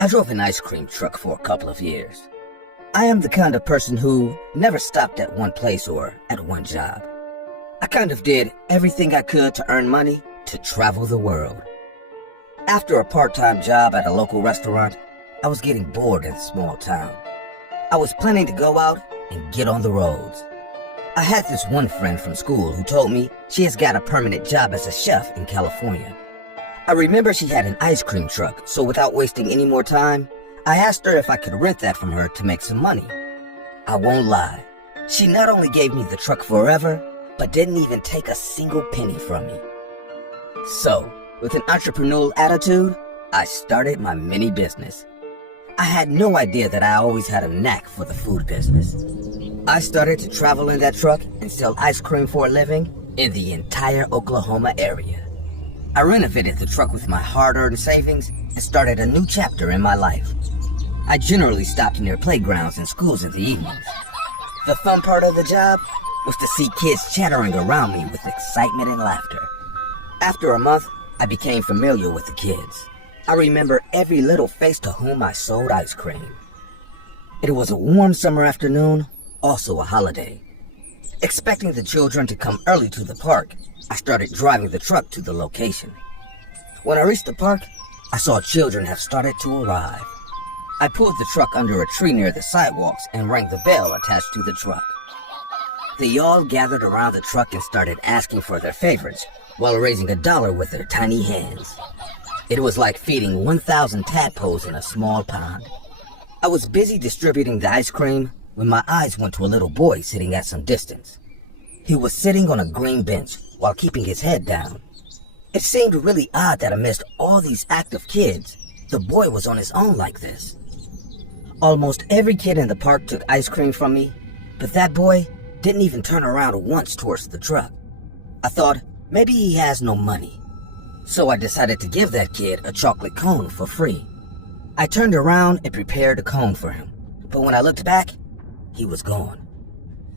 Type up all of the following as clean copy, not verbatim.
I drove an ice cream truck for a couple of years. I am the kind of person who never stopped at one place or at one job. I kind of did everything I could to earn money to travel the world. After a part-time job at a local restaurant, I was getting bored in a small town. I was planning to go out and get on the roads. I had this one friend from school who told me she has got a permanent job as a chef in California. I remember she had an ice cream truck, so without wasting any more time, I asked her if I could rent that from her to make some money. I won't lie, she not only gave me the truck forever, but didn't even take a single penny from me. So, with an entrepreneurial attitude, I started my mini business. I had no idea that I always had a knack for the food business. I started to travel in that truck and sell ice cream for a living in the entire Oklahoma area. I renovated the truck with my hard-earned savings and started a new chapter in my life. I generally stopped near playgrounds and schools in the evenings. The fun part of the job was to see kids chattering around me with excitement and laughter. After a month, I became familiar with the kids. I remember every little face to whom I sold ice cream. It was a warm summer afternoon, also a holiday. Expecting the children to come early to the park, I started driving the truck to the location. When I reached the park, I saw children have started to arrive. I pulled the truck under a tree near the sidewalks and rang the bell attached to the truck. They all gathered around the truck and started asking for their favorites while raising $1 with their tiny hands. It was like feeding 1,000 tadpoles in a small pond. I was busy distributing the ice cream when my eyes went to a little boy sitting at some distance. He was sitting on a green bench while keeping his head down. It seemed really odd that amidst all these active kids, the boy was on his own like this. Almost every kid in the park took ice cream from me, but that boy didn't even turn around once towards the truck. I thought maybe he has no money, so I decided to give that kid a chocolate cone for free. I turned around and prepared a cone for him, but when I looked back, he was gone.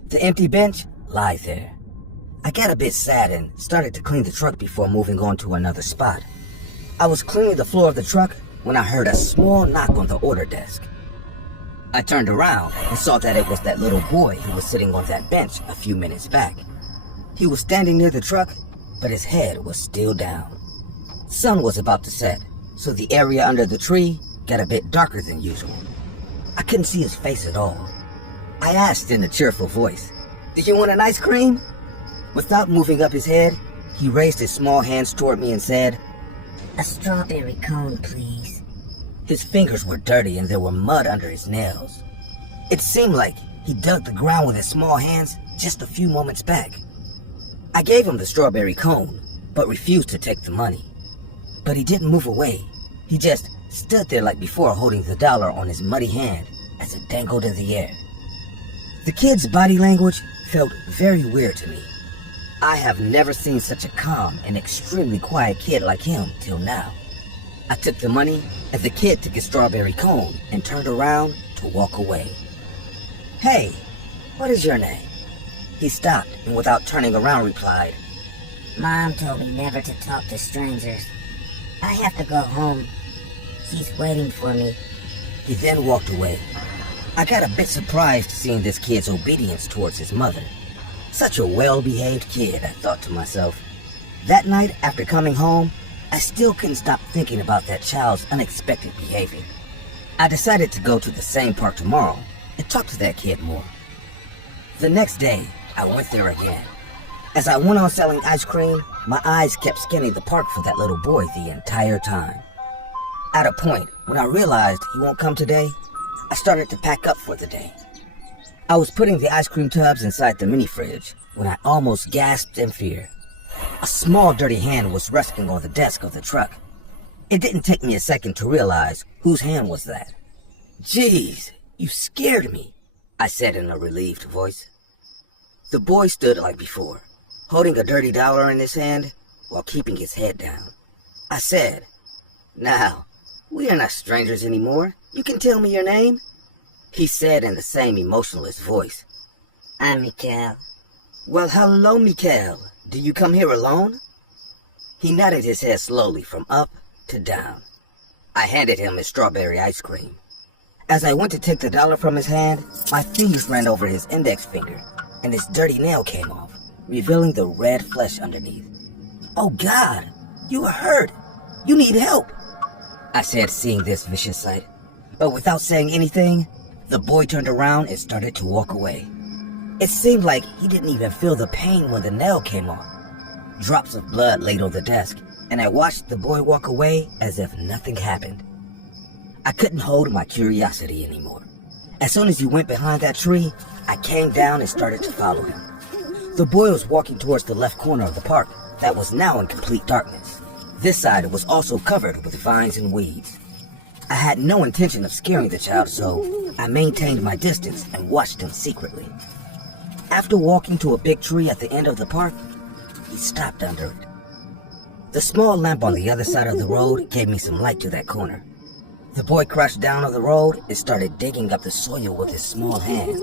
The empty bench lied there. I got a bit sad and started to clean the truck before moving on to another spot. I was cleaning the floor of the truck when I heard a small knock on the order desk. I turned around and saw that it was that little boy who was sitting on that bench a few minutes back. He was standing near the truck, but his head was still down. Sun was about to set, so the area under the tree got a bit darker than usual. I couldn't see his face at all. I asked in a cheerful voice, "Did you want an ice cream?" Without moving up his head, he raised his small hands toward me and said, "A strawberry cone, please." His fingers were dirty and there were mud under his nails. It seemed like he dug the ground with his small hands just a few moments back. I gave him the strawberry cone, but refused to take the money. But he didn't move away. He just stood there like before, holding the $1 on his muddy hand as it dangled in the air. The kid's body language felt very weird to me. I have never seen such a calm and extremely quiet kid like him till now. I took the money and the kid took his strawberry cone and turned around to walk away. "Hey, what is your name?" He stopped and without turning around replied, "Mom told me never to talk to strangers. I have to go home. She's waiting for me." He then walked away. I got a bit surprised seeing this kid's obedience towards his mother. Such a well-behaved kid, I thought to myself. That night, after coming home, I still couldn't stop thinking about that child's unexpected behavior. I decided to go to the same park tomorrow and talk to that kid more. The next day, I went there again. As I went on selling ice cream, my eyes kept scanning the park for that little boy the entire time. At a point, when I realized he won't come today, I started to pack up for the day. I was putting the ice cream tubs inside the mini fridge when I almost gasped in fear. A small dirty hand was resting on the desk of the truck. It didn't take me a second to realize whose hand was that. "Jeez, you scared me," I said in a relieved voice. The boy stood like before, holding a dirty $1 in his hand while keeping his head down. I said, "Now, we are not strangers anymore. You can tell me your name?" He said in the same emotionless voice, "I'm Mikael." "Well, hello, Mikael. Do you come here alone?" He nodded his head slowly from up to down. I handed him his strawberry ice cream. As I went to take the dollar from his hand, my fingers ran over his index finger, and his dirty nail came off, revealing the red flesh underneath. "Oh God, you are hurt. You need help," I said, seeing this vicious sight. But without saying anything, the boy turned around and started to walk away. It seemed like he didn't even feel the pain when the nail came off. Drops of blood laid on the desk, and I watched the boy walk away as if nothing happened. I couldn't hold my curiosity anymore. As soon as he went behind that tree, I came down and started to follow him. The boy was walking towards the left corner of the park that was now in complete darkness. This side was also covered with vines and weeds. I had no intention of scaring the child, so I maintained my distance and watched him secretly. After walking to a big tree at the end of the park, he stopped under it. The small lamp on the other side of the road gave me some light to that corner. The boy crouched down on the road and started digging up the soil with his small hands.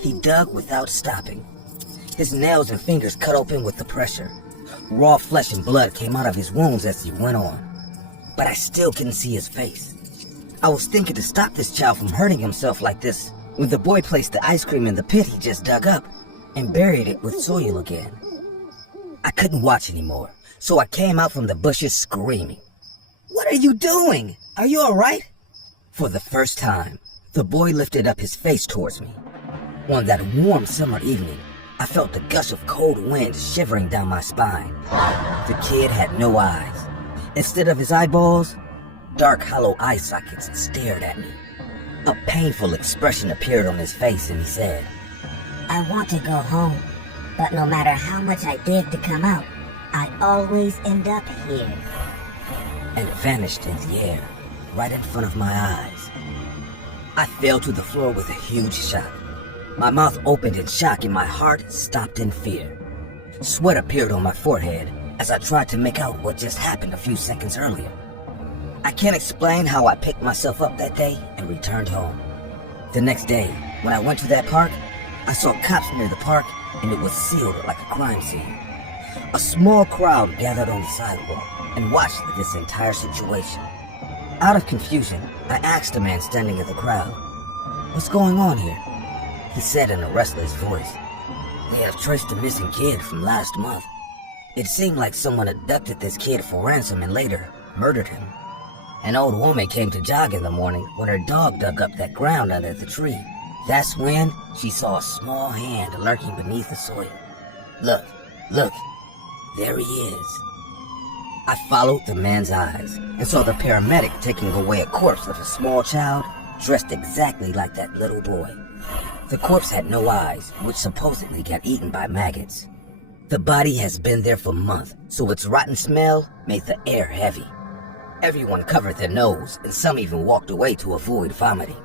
He dug without stopping. His nails and fingers cut open with the pressure. Raw flesh and blood came out of his wounds as he went on. But I still couldn't see his face. I was thinking to stop this child from hurting himself like this when the boy placed the ice cream in the pit he just dug up and buried it with soil again. I couldn't watch anymore, so I came out from the bushes screaming. "What are you doing? Are you all right?" For the first time, the boy lifted up his face towards me. On that warm summer evening, I felt the gush of cold wind shivering down my spine. The kid had no eyes. Instead of his eyeballs, dark hollow eye sockets stared at me. A painful expression appeared on his face and he said, "I want to go home, but no matter how much I dig to come out, I always end up here." And vanished in the air, right in front of my eyes. I fell to the floor with a huge shock. My mouth opened in shock and my heart stopped in fear. Sweat appeared on my forehead as I tried to make out what just happened a few seconds earlier. I can't explain how I picked myself up that day and returned home. The next day, when I went to that park, I saw cops near the park and it was sealed like a crime scene. A small crowd gathered on the sidewalk and watched this entire situation. Out of confusion, I asked the man standing in the crowd, "What's going on here?" He said in a restless voice, "They have traced a missing kid from last month. It seemed like someone abducted this kid for ransom and later murdered him. An old woman came to jog in the morning when her dog dug up that ground under the tree. That's when she saw a small hand lurking beneath the soil. Look, there he is." I followed the man's eyes and saw the paramedic taking away a corpse of a small child dressed exactly like that little boy. The corpse had no eyes, which supposedly got eaten by maggots. The body has been there for months, so its rotten smell made the air heavy. Everyone covered their nose, and some even walked away to avoid vomiting.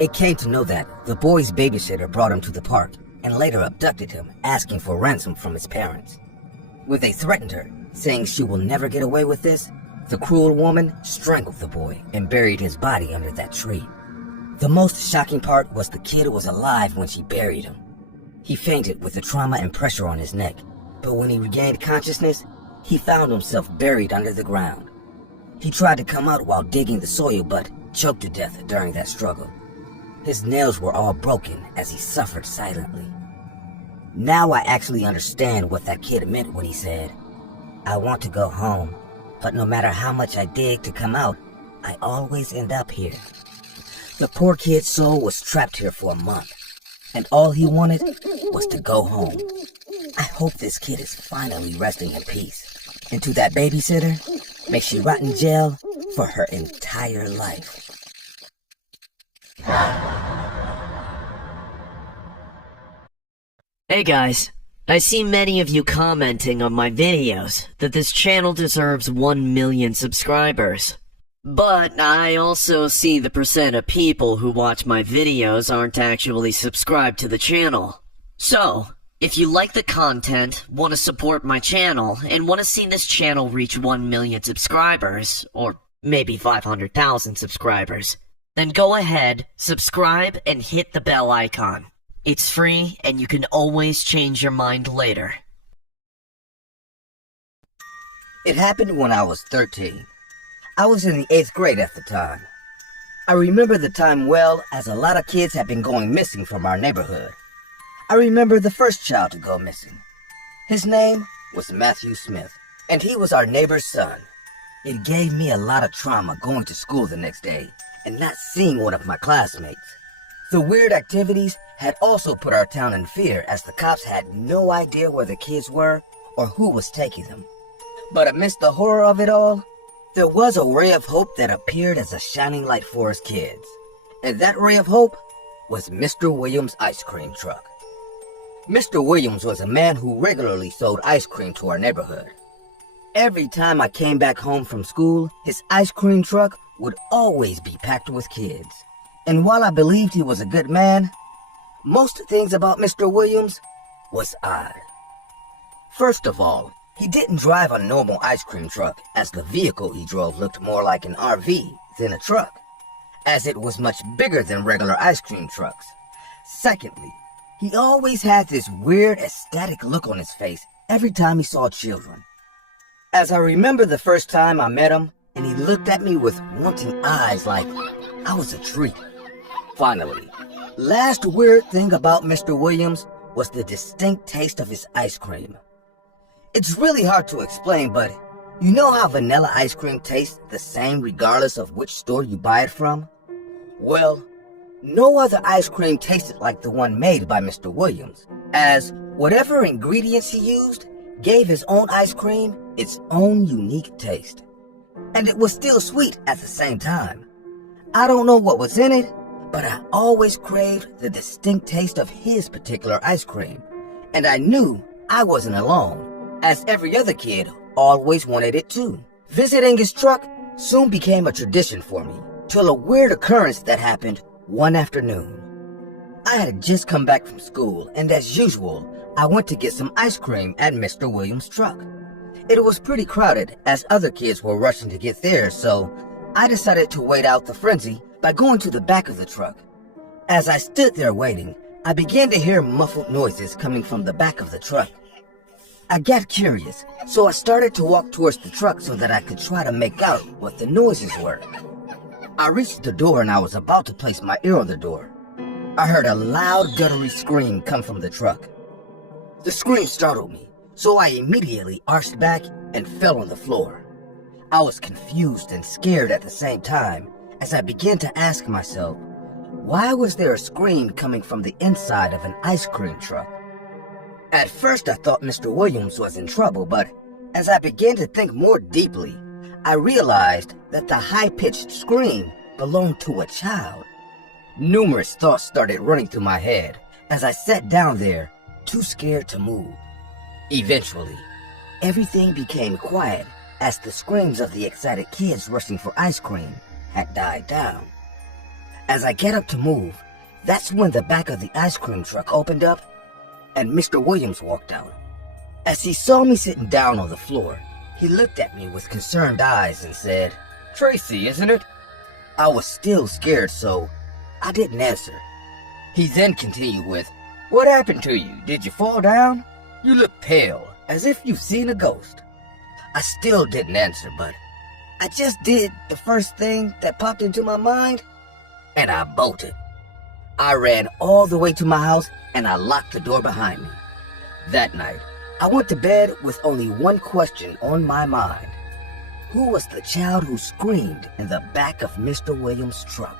It came to know that the boy's babysitter brought him to the park and later abducted him, asking for ransom from his parents. When they threatened her, saying she will never get away with this, the cruel woman strangled the boy and buried his body under that tree. The most shocking part was the kid was alive when she buried him. He fainted with the trauma and pressure on his neck, but when he regained consciousness, he found himself buried under the ground. He tried to come out while digging the soil but choked to death during that struggle. His nails were all broken as he suffered silently. Now I actually understand what that kid meant when he said, "I want to go home, but no matter how much I dig to come out, I always end up here." The poor kid's soul was trapped here for a month, and all he wanted was to go home. I hope this kid is finally resting in peace. And to that babysitter, may she rot in jail for her entire life. Hey guys, I see many of you commenting on my videos that this channel deserves 1 million subscribers. But I also see the percent of people who watch my videos aren't actually subscribed to the channel. So, if you like the content, want to support my channel, and want to see this channel reach 1 million subscribers, or maybe 500,000 subscribers, then go ahead, subscribe, and hit the bell icon. It's free, and you can always change your mind later. It happened when I was 13. I was in the 8th grade at the time. I remember the time well, as a lot of kids had been going missing from our neighborhood. I remember the first child to go missing. His name was Matthew Smith, and he was our neighbor's son. It gave me a lot of trauma going to school the next day and not seeing one of my classmates. The weird activities had also put our town in fear, as the cops had no idea where the kids were or who was taking them. But amidst the horror of it all, there was a ray of hope that appeared as a shining light for us kids. And that ray of hope was Mr. Williams' ice cream truck. Mr. Williams was a man who regularly sold ice cream to our neighborhood. Every time I came back home from school, his ice cream truck would always be packed with kids. And while I believed he was a good man, most things about Mr. Williams was odd. First of all, he didn't drive a normal ice cream truck, as the vehicle he drove looked more like an RV than a truck, as it was much bigger than regular ice cream trucks. Secondly, he always had this weird ecstatic look on his face every time he saw children. As I remember the first time I met him, and he looked at me with wanting eyes like I was a treat. Finally, last weird thing about Mr. Williams was the distinct taste of his ice cream. It's really hard to explain, but you know how vanilla ice cream tastes the same regardless of which store you buy it from? Well, no other ice cream tasted like the one made by Mr. Williams, as whatever ingredients he used gave his own ice cream its own unique taste. And it was still sweet at the same time. I don't know what was in it, but I always craved the distinct taste of his particular ice cream. And I knew I wasn't alone, as every other kid always wanted it too. Visiting his truck soon became a tradition for me, till a weird occurrence that happened one afternoon. I had just come back from school, and as usual, I went to get some ice cream at Mr. Williams' truck. It was pretty crowded, as other kids were rushing to get theirs, so I decided to wait out the frenzy by going to the back of the truck. As I stood there waiting, I began to hear muffled noises coming from the back of the truck. I got curious, so I started to walk towards the truck so that I could try to make out what the noises were. I reached the door and I was about to place my ear on the door. I heard a loud, guttury scream come from the truck. The scream startled me, so I immediately arched back and fell on the floor. I was confused and scared at the same time as I began to ask myself, why was there a scream coming from the inside of an ice cream truck? At first I thought Mr. Williams was in trouble, but as I began to think more deeply, I realized that the high-pitched scream belonged to a child. Numerous thoughts started running through my head as I sat down there, too scared to move. Eventually, everything became quiet as the screams of the excited kids rushing for ice cream had died down. As I get up to move, that's when the back of the ice cream truck opened up and Mr. Williams walked out. As he saw me sitting down on the floor, he looked at me with concerned eyes and said, "Tracy, isn't it?" I was still scared, so I didn't answer. He then continued with, "What happened to you? Did you fall down? You look pale, as if you've seen a ghost." I still didn't answer, but I just did the first thing that popped into my mind, and I bolted. I ran all the way to my house and I locked the door behind me. That night, I went to bed with only one question on my mind. Who was the child who screamed in the back of Mr. Williams' truck?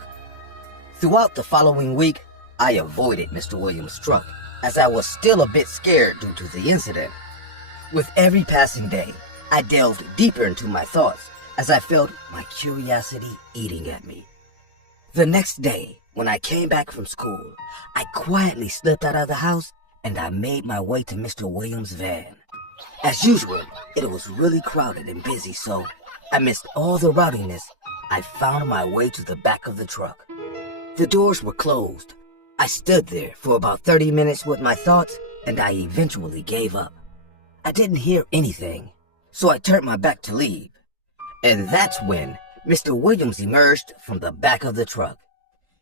Throughout the following week, I avoided Mr. Williams' truck, as I was still a bit scared due to the incident. With every passing day, I delved deeper into my thoughts as I felt my curiosity eating at me. The next day, when I came back from school, I quietly slipped out of the house and I made my way to Mr. Williams' van. As usual, it was really crowded and busy, so amidst all the rowdiness, I found my way to the back of the truck. The doors were closed. I stood there for about 30 minutes with my thoughts, and I eventually gave up. I didn't hear anything, so I turned my back to leave. And that's when Mr. Williams emerged from the back of the truck.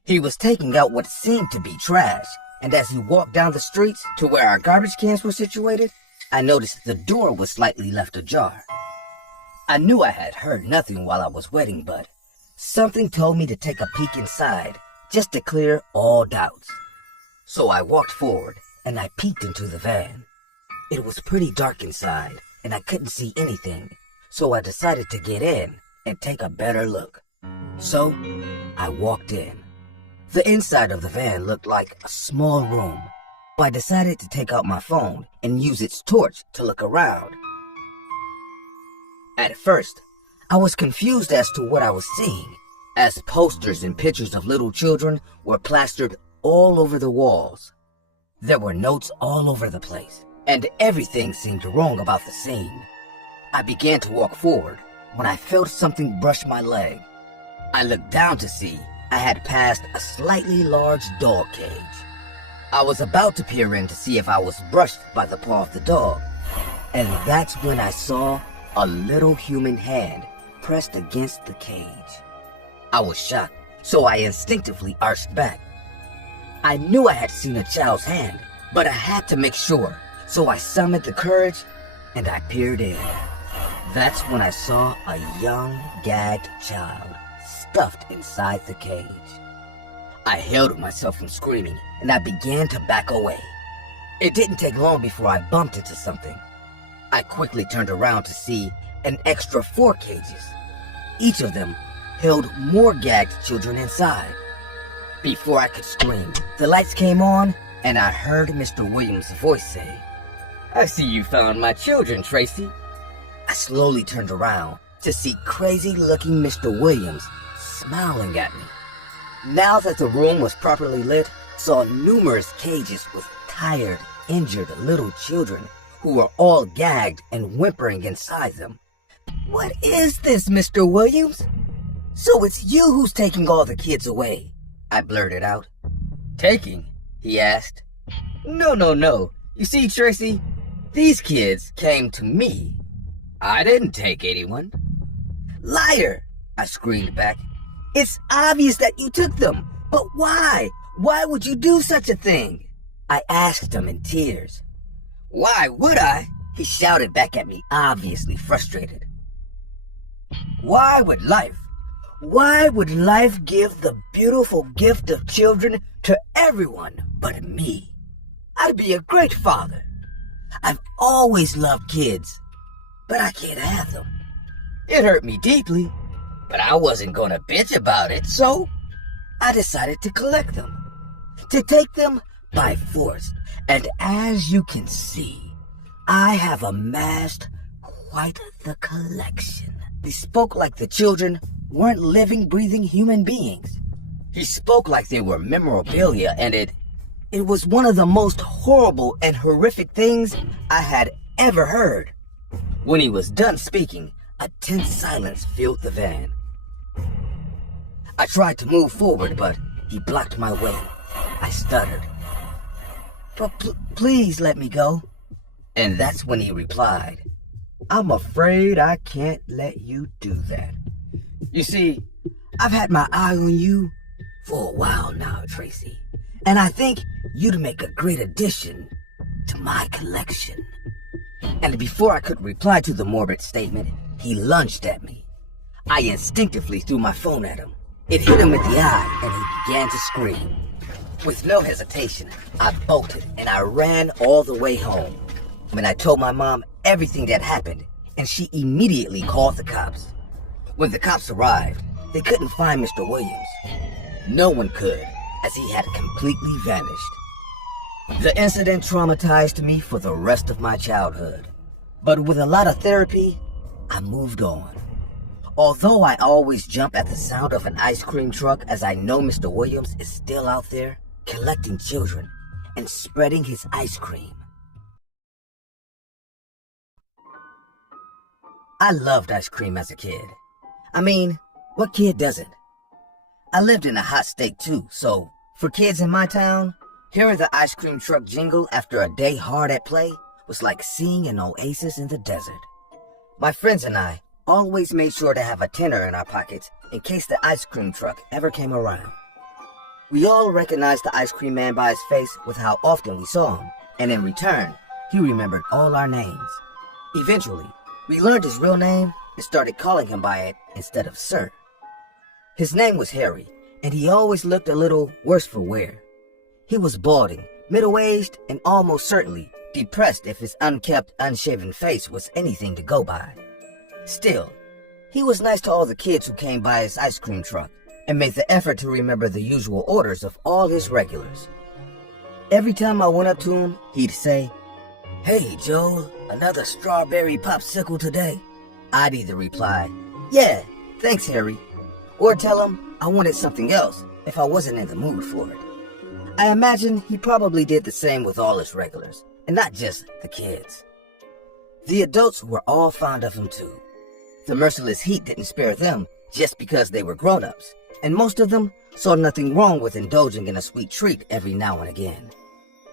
He was taking out what seemed to be trash, and as he walked down the streets to where our garbage cans were situated, I noticed the door was slightly left ajar. I knew I had heard nothing while I was waiting, but something told me to take a peek inside just to clear all doubts. So I walked forward and I peeked into the van. It was pretty dark inside and I couldn't see anything, so I decided to get in and take a better look. So I walked in. The inside of the van looked like a small room. I decided to take out my phone and use its torch to look around. At first, I was confused as to what I was seeing, as posters and pictures of little children were plastered all over the walls. There were notes all over the place, and everything seemed wrong about the scene. I began to walk forward when I felt something brush my leg. I looked down to see I had passed a slightly large dog cage. I was about to peer in to see if I was brushed by the paw of the dog, and that's when I saw a little human hand pressed against the cage. I was shocked, so I instinctively arched back. I knew I had seen a child's hand, but I had to make sure, so I summoned the courage and I peered in. That's when I saw a young, gagged child stuffed inside the cage. I held myself from screaming and I began to back away. It didn't take long before I bumped into something. I quickly turned around to see an extra 4 cages. Each of them held more gagged children inside. Before I could scream, the lights came on and I heard Mr. Williams' voice say, "I see you found my children, Tracy." I slowly turned around to see crazy-looking Mr. Williams smiling at me. Now that the room was properly lit, I saw numerous cages with tired, injured little children who were all gagged and whimpering inside them. "What is this, Mr. Williams? So it's you who's taking all the kids away," I blurted out. "Taking?" he asked. No. You see, Tracy, these kids came to me. I didn't take anyone." "Liar!" I screamed back. "It's obvious that you took them, but why? Why would you do such a thing?" I asked him in tears. "Why would I?" he shouted back at me, obviously frustrated. Why would life give the beautiful gift of children to everyone but me? I'd be a great father. I've always loved kids, but I can't have them. It hurt me deeply, but I wasn't gonna bitch about it, so I decided to collect them, to take them by force. And as you can see, I have amassed quite the collection. He spoke like the children weren't living, breathing human beings. He spoke like they were memorabilia, and it was one of the most horrible and horrific things I had ever heard. When he was done speaking, a tense silence filled the van. I tried to move forward, but he blocked my way. I stuttered, "But please let me go." And that's when he replied, "I'm afraid I can't let you do that. You see, I've had my eye on you for a while now, Tracy, and I think you'd make a great addition to my collection." And before I could reply to the morbid statement, he lunged at me. I instinctively threw my phone at him. It hit him in the eye, and he began to scream. With no hesitation, I bolted and I ran all the way home. When I told my mom everything that happened, and she immediately called the cops. When the cops arrived, they couldn't find Mr. Williams. No one could, as he had completely vanished. The incident traumatized me for the rest of my childhood. But with a lot of therapy, I moved on. Although I always jump at the sound of an ice cream truck, as I know Mr. Williams is still out there collecting children and spreading his ice cream. I loved ice cream as a kid. I mean, what kid doesn't? I lived in a hot state too, so for kids in my town, hearing the ice cream truck jingle after a day hard at play was like seeing an oasis in the desert. My friends and I always made sure to have a tenner in our pockets in case the ice cream truck ever came around. We all recognized the ice cream man by his face with how often we saw him, and in return, he remembered all our names. Eventually, we learned his real name and started calling him by it instead of sir. His name was Harry, and he always looked a little worse for wear. He was balding, middle-aged, and almost certainly depressed if his unkempt, unshaven face was anything to go by. Still, he was nice to all the kids who came by his ice cream truck and made the effort to remember the usual orders of all his regulars. Every time I went up to him, he'd say, "Hey, Joel, another strawberry popsicle today?" I'd either reply, "Yeah, thanks, Harry," or tell him I wanted something else if I wasn't in the mood for it. I imagine he probably did the same with all his regulars, and not just the kids. The adults were all fond of him too. The merciless heat didn't spare them just because they were grown-ups, and most of them saw nothing wrong with indulging in a sweet treat every now and again.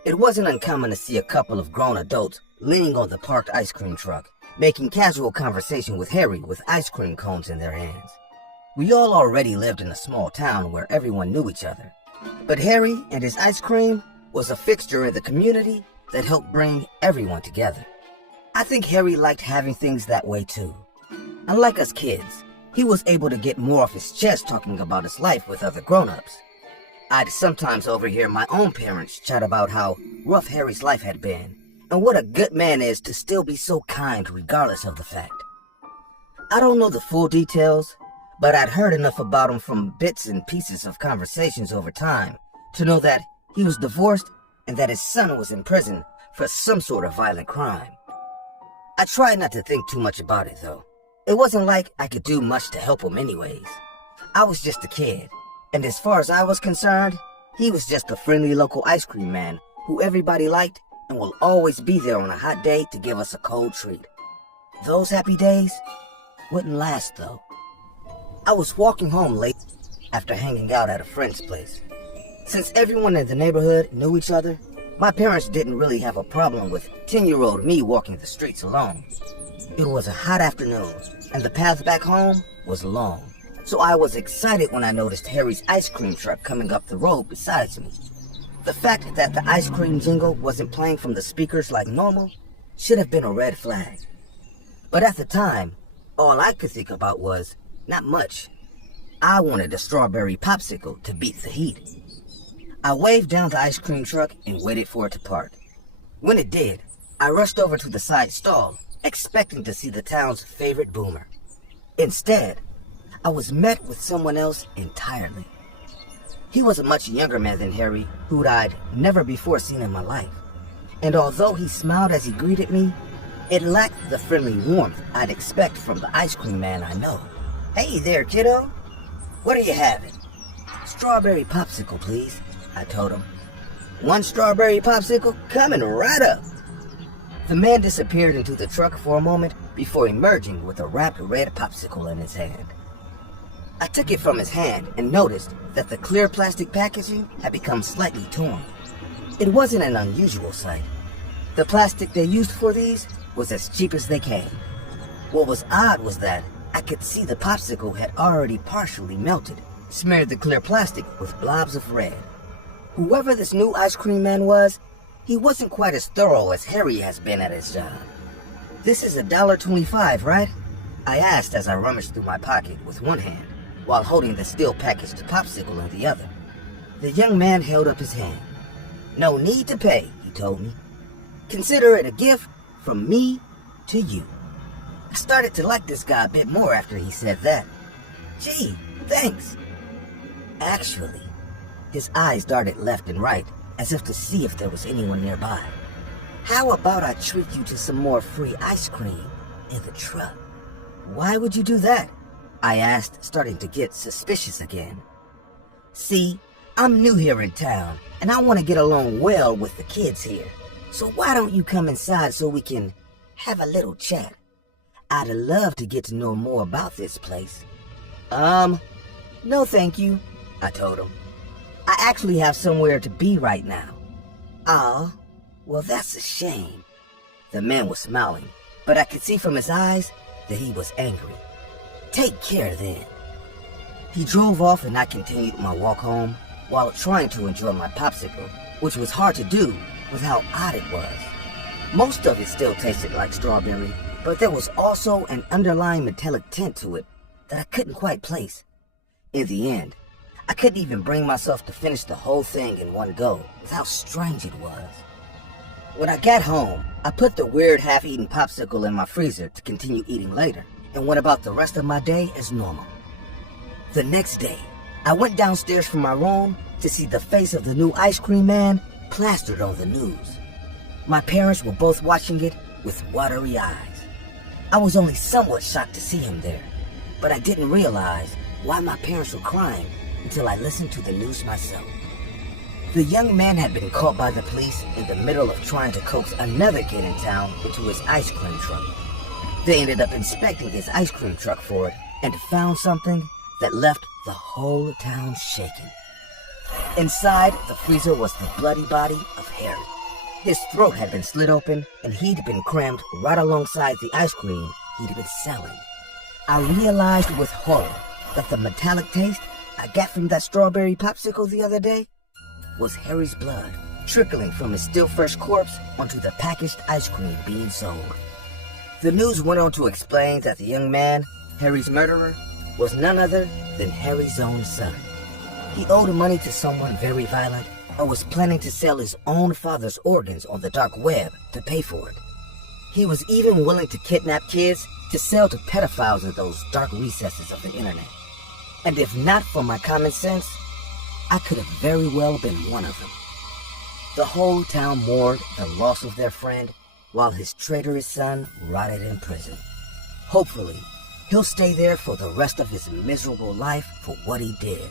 It wasn't uncommon to see a couple of grown adults leaning on the parked ice cream truck, making casual conversation with Harry with ice cream cones in their hands. We all already lived in a small town where everyone knew each other, but Harry and his ice cream was a fixture in the community that helped bring everyone together. I think Harry liked having things that way too. Unlike us kids, he was able to get more off his chest talking about his life with other grown-ups. I'd sometimes overhear my own parents chat about how rough Harry's life had been, and what a good man is to still be so kind regardless of the fact. I don't know the full details, but I'd heard enough about him from bits and pieces of conversations over time to know that he was divorced and that his son was in prison for some sort of violent crime. I tried not to think too much about it though. It wasn't like I could do much to help him anyways. I was just a kid, and as far as I was concerned, he was just a friendly local ice cream man who everybody liked and will always be there on a hot day to give us a cold treat. Those happy days wouldn't last though. I was walking home late after hanging out at a friend's place. Since everyone in the neighborhood knew each other, my parents didn't really have a problem with 10-year-old me walking the streets alone. It was a hot afternoon, and the path back home was long, so I was excited when I noticed Harry's ice cream truck coming up the road beside me. The fact that the ice cream jingle wasn't playing from the speakers like normal should have been a red flag. But at the time, all I could think about was, not much. I wanted a strawberry popsicle to beat the heat. I waved down the ice cream truck and waited for it to park. When it did, I rushed over to the side stall, expecting to see the town's favorite boomer. Instead, I was met with someone else entirely. He was a much younger man than Harry, who I'd never before seen in my life. And although he smiled as he greeted me, it lacked the friendly warmth I'd expect from the ice cream man I know. "Hey there, kiddo. What are you having?" "Strawberry popsicle, please," I told him. "One strawberry popsicle coming right up." The man disappeared into the truck for a moment before emerging with a wrapped red popsicle in his hand. I took it from his hand and noticed that the clear plastic packaging had become slightly torn. It wasn't an unusual sight. The plastic they used for these was as cheap as they came. What was odd was that I could see the popsicle had already partially melted, smeared the clear plastic with blobs of red. Whoever this new ice cream man was, he wasn't quite as thorough as Harry has been at his job. "This is $1.25, right?" I asked as I rummaged through my pocket with one hand, while holding the still packaged popsicle in the other. The young man held up his hand. "No need to pay," he told me. "Consider it a gift from me to you." I started to like this guy a bit more after he said that. "Gee, thanks." Actually, his eyes darted left and right, as if to see if there was anyone nearby. "How about I treat you to some more free ice cream in the truck?" "Why would you do that?" I asked, starting to get suspicious again. "See, I'm new here in town, and I want to get along well with the kids here. So why don't you come inside so we can have a little chat? I'd love to get to know more about this place." No thank you," I told him. "I actually have somewhere to be right now." "Aw, well that's a shame." The man was smiling, but I could see from his eyes that he was angry. "Take care then." He drove off and I continued my walk home while trying to enjoy my popsicle, which was hard to do with how odd it was. Most of it still tasted like strawberry, but there was also an underlying metallic tint to it that I couldn't quite place. In the end, I couldn't even bring myself to finish the whole thing in one go with how strange it was. When I got home, I put the weird half-eaten popsicle in my freezer to continue eating later, and went about the rest of my day as normal. The next day, I went downstairs from my room to see the face of the new ice cream man plastered on the news. My parents were both watching it with watery eyes. I was only somewhat shocked to see him there, but I didn't realize why my parents were crying until I listened to the news myself. The young man had been caught by the police in the middle of trying to coax another kid in town into his ice cream truck. They ended up inspecting his ice cream truck for it and found something that left the whole town shaking. Inside the freezer was the bloody body of Harry. His throat had been slit open and he'd been crammed right alongside the ice cream he'd been selling. I realized with horror that the metallic taste I got from that strawberry popsicle the other day was Harry's blood trickling from his still fresh corpse onto the packaged ice cream being sold. The news went on to explain that the young man, Harry's murderer, was none other than Harry's own son. He owed money to someone very violent and was planning to sell his own father's organs on the dark web to pay for it. He was even willing to kidnap kids to sell to pedophiles in those dark recesses of the internet. And if not for my common sense, I could have very well been one of them. The whole town mourned the loss of their friend while his traitorous son rotted in prison. Hopefully, he'll stay there for the rest of his miserable life for what he did.